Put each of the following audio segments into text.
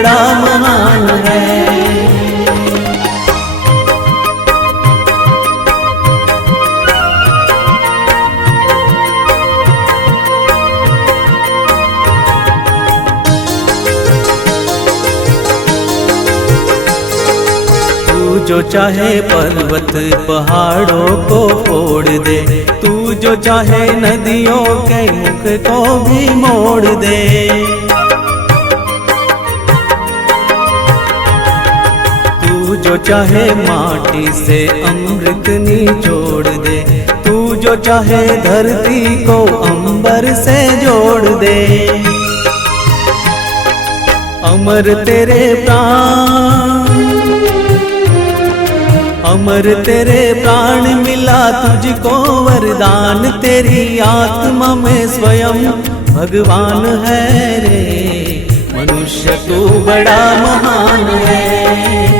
बड़ा महान है। जो चाहे पर्वत पहाड़ों को फोड़ दे, तू जो चाहे नदियों के मुख को भी मोड़ दे। जो चाहे माटी से अमृत निचोड़ दे। तू जो चाहे धरती को अंबर से जोड़ दे। अमर तेरे प्राण, अमर तेरे प्राण मिला तुझको वरदान। तेरी आत्मा में स्वयं भगवान है रे। मनुष्य तू बड़ा महान है।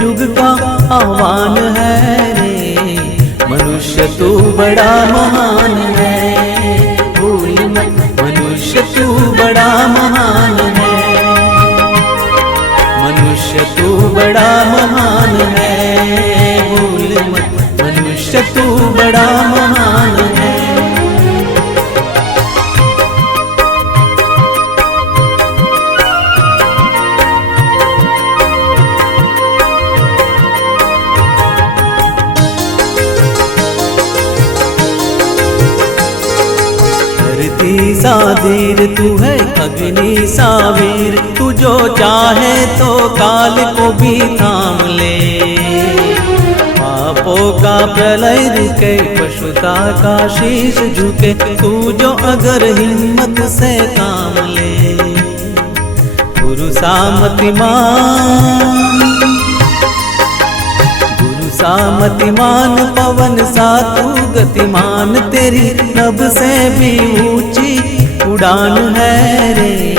आह्वान है रे। मनुष्य तू बड़ा महान है। भूल मत, मनुष्य तू बड़ा महान है। मनुष्य तू बड़ा महान है। धरती सा धीर तू है अग्नि सावीर। तू जो चाहे तो काल को भी थाम ले। पापों का प्रलय रुके, पशुता का शीश झुके, तू जो अगर हिम्मत से काम ले। गुरु सामतिमान गुरु सामतिमान पवन सा तू गतिमान, तेरी नभ से भी ऊँची उड़ान है रे।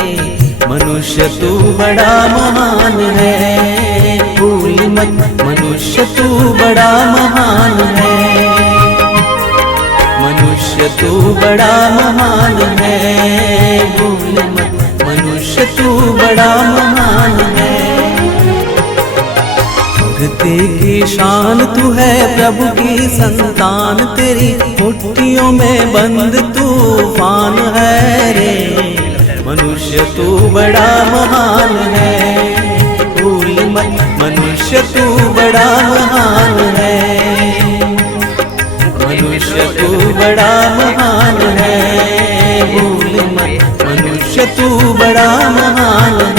मनुष्य तू बड़ा महान है। भूल मत, मनुष्य तू बड़ा महान है। मनुष्य तू बड़ा महान है। की शान तू है प्रभु की संतान तेरी। मुट्ठियों में बंद तूफ़ान है रे। मनुष्य तू बड़ा महान है। भूल मत, मनुष्य तू बड़ा महान है। मनुष्य तू बड़ा महान है। भूल मत, मनुष्य तू बड़ा महान